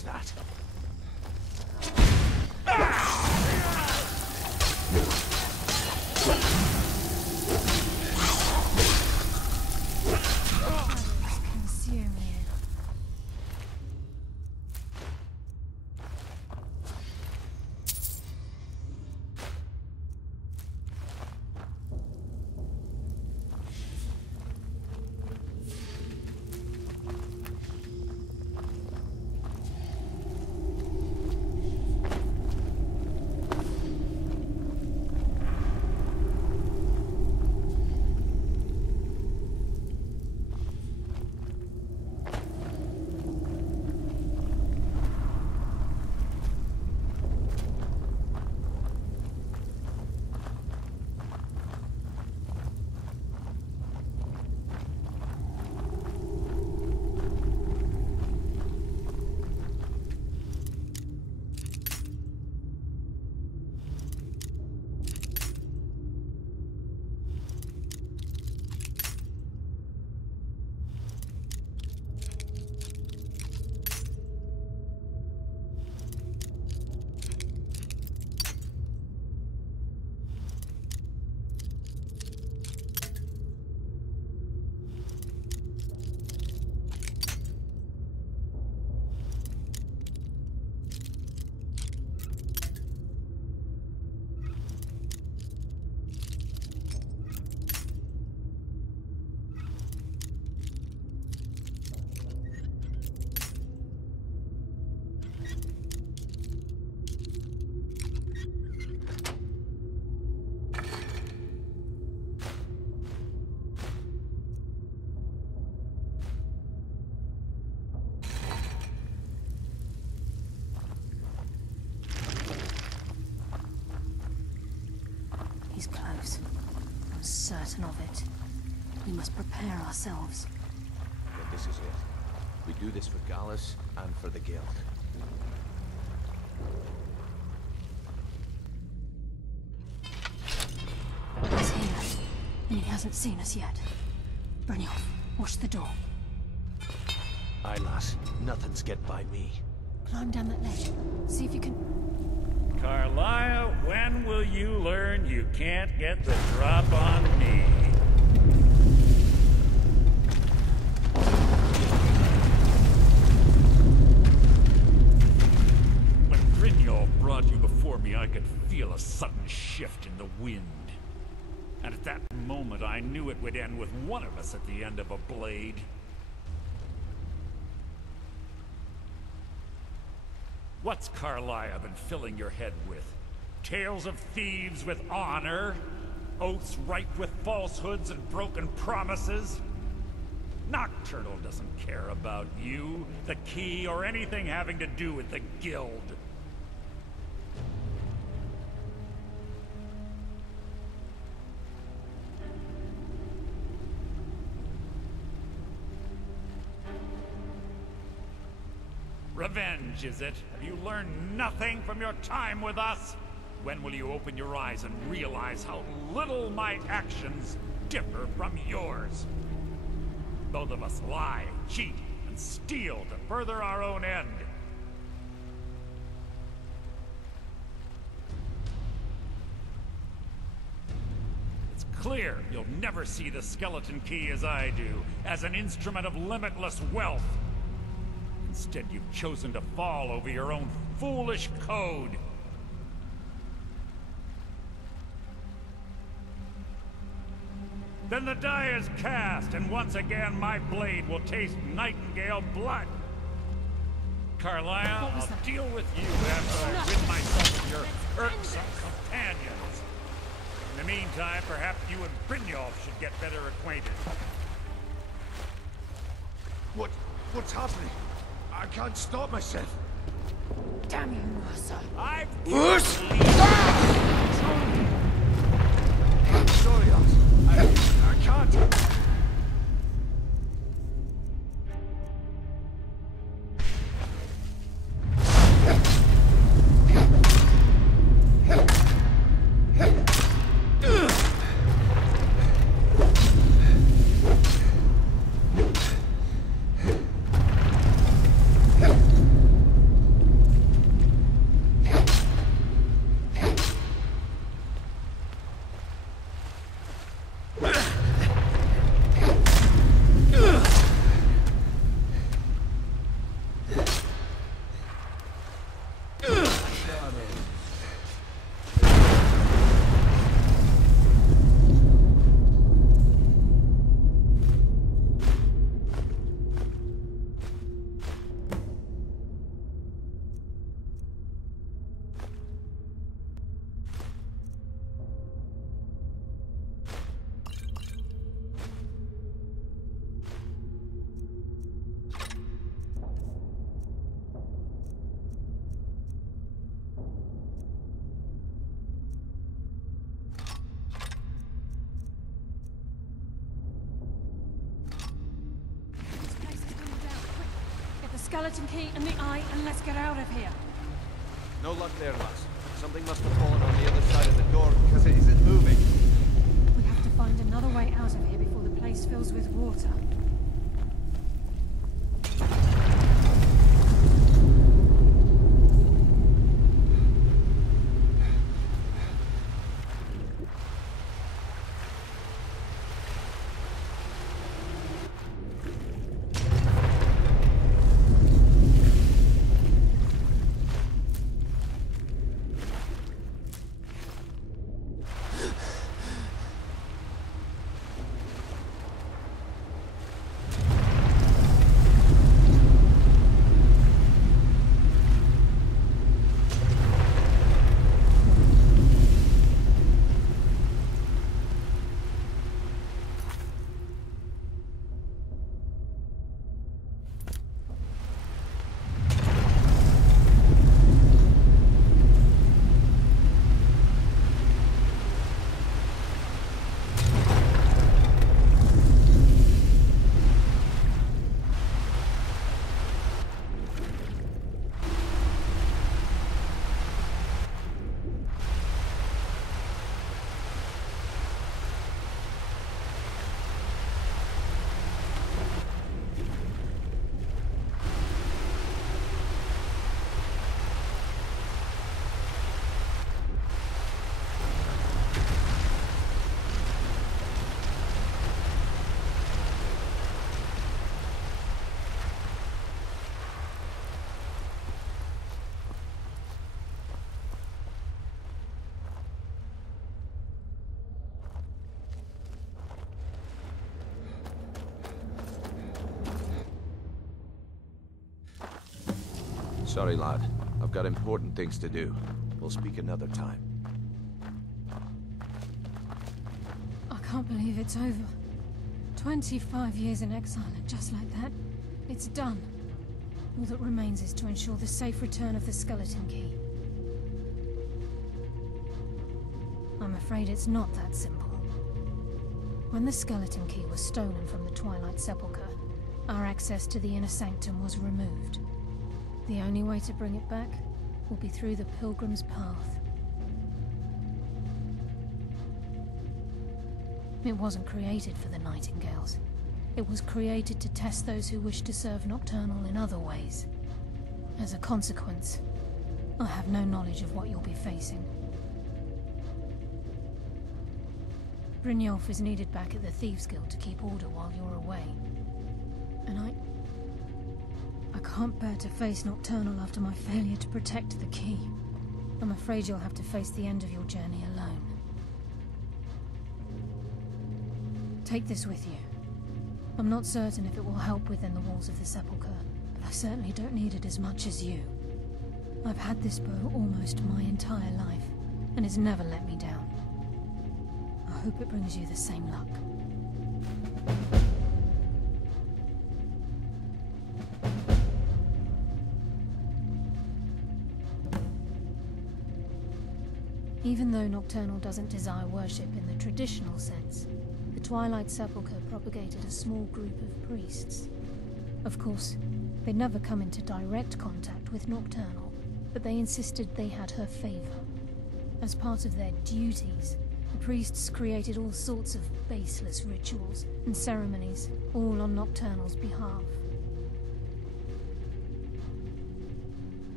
was that? Consume you. He's close. I'm certain of it. We must prepare ourselves. Then this is it. We do this for Gallus and for the Guild. He's here, and he hasn't seen us yet. Brynjolf, watch the door. Aye, lass. Nothing's get by me. Climb down that ledge. See if you can... Carlisle, when will you learn you can't get the drop on me? When Brynjolf brought you before me, I could feel a sudden shift in the wind. And at that moment, I knew it would end with one of us at the end of a blade. What's Carlisle been filling your head with? Tales of thieves with honor? Oaths ripe with falsehoods and broken promises? Nocturnal doesn't care about you, the key, or anything having to do with the Guild. Revenge, is it? Have you learned nothing from your time with us? When will you open your eyes and realize how little my actions differ from yours? Both of us lie, cheat, and steal to further our own end. It's clear you'll never see the skeleton key as I do, as an instrument of limitless wealth. Instead, you've chosen to fall over your own foolish code. Then the die is cast, and once again my blade will taste nightingale blood. Carlisle, I'll deal with you after I rid myself of your irksome companions. In the meantime, perhaps you and Brynjolf should get better acquainted. What's happening? I can't stop myself. Damn you, Mercer. I've I'm sorry, Oz. I can't. skeleton key and the eye, and let's get out of here. No luck there, lass. Something must have fallen on the other side of the door because it isn't moving. We have to find another way out of here before the place fills with water. Sorry, lad. I've got important things to do. We'll speak another time. I can't believe it's over. 25 years in exile, and just like that, it's done. All that remains is to ensure the safe return of the skeleton key. I'm afraid it's not that simple. When the skeleton key was stolen from the Twilight Sepulchre, our access to the inner sanctum was removed. The only way to bring it back will be through the Pilgrim's Path. It wasn't created for the Nightingales. It was created to test those who wish to serve Nocturnal in other ways. As a consequence, I have no knowledge of what you'll be facing. Brynjolf is needed back at the Thieves Guild to keep order while you're away. And I can't bear to face Nocturnal after my failure to protect the key. I'm afraid you'll have to face the end of your journey alone. Take this with you. I'm not certain if it will help within the walls of the Sepulchre, but I certainly don't need it as much as you. I've had this bow almost my entire life, and it's never let me down. I hope it brings you the same luck. Even though Nocturnal doesn't desire worship in the traditional sense, the Twilight Sepulchre propagated a small group of priests. Of course, they'd never come into direct contact with Nocturnal, but they insisted they had her favor. As part of their duties, the priests created all sorts of baseless rituals and ceremonies, all on Nocturnal's behalf.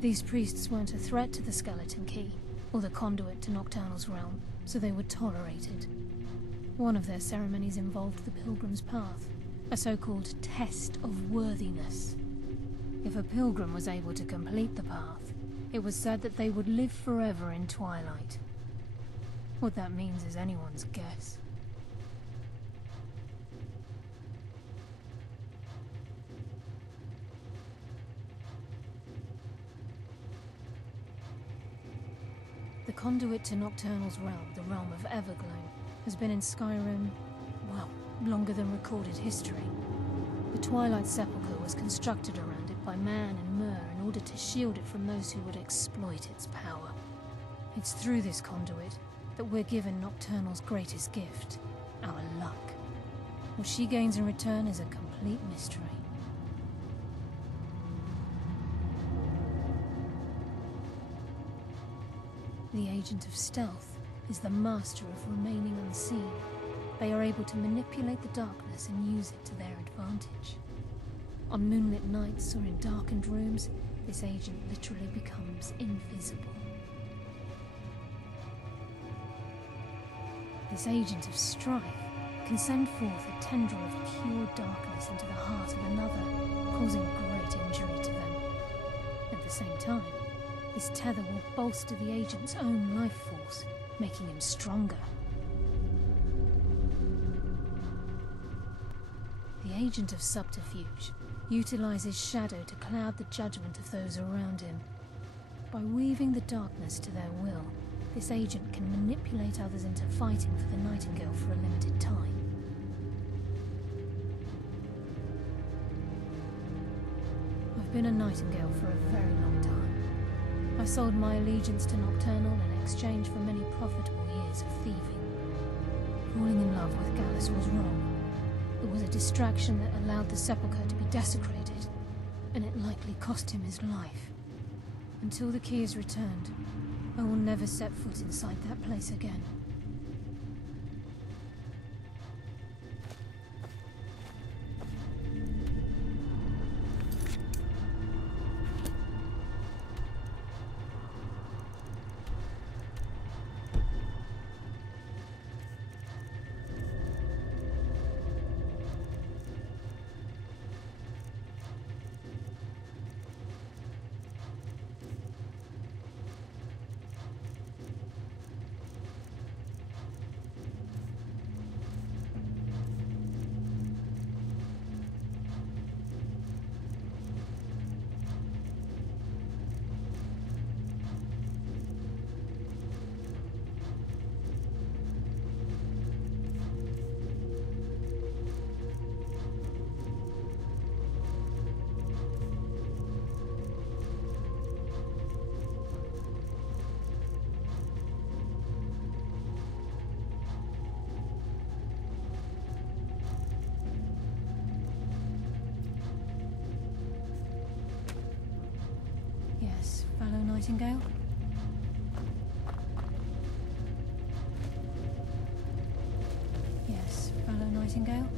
These priests weren't a threat to the Skeleton Key, or the conduit to Nocturnal's realm, so they were tolerated. One of their ceremonies involved the Pilgrim's Path, a so-called test of worthiness. If a pilgrim was able to complete the path, it was said that they would live forever in Twilight. What that means is anyone's guess. The conduit to Nocturnal's realm, the realm of Everglow, has been in Skyrim, well, longer than recorded history. The Twilight Sepulchre was constructed around it by Man and Mer in order to shield it from those who would exploit its power. It's through this conduit that we're given Nocturnal's greatest gift, our luck. What she gains in return is a complete mystery. The Agent of Stealth is the master of remaining unseen. They are able to manipulate the darkness and use it to their advantage. On moonlit nights or in darkened rooms, this agent literally becomes invisible. This Agent of Strife can send forth a tendril of pure darkness into the heart of another, causing great injury to them. At the same time, this tether will bolster the agent's own life force, making him stronger. The Agent of Subterfuge utilizes shadow to cloud the judgment of those around him. By weaving the darkness to their will, this agent can manipulate others into fighting for the Nightingale for a limited time. I've been a Nightingale for a very long time. I sold my allegiance to Nocturnal in exchange for many profitable years of thieving. Falling in love with Gallus was wrong. It was a distraction that allowed the Sepulchre to be desecrated, and it likely cost him his life. Until the key is returned, I will never set foot inside that place again. Yes, fellow Nightingale? Yes, fellow Nightingale?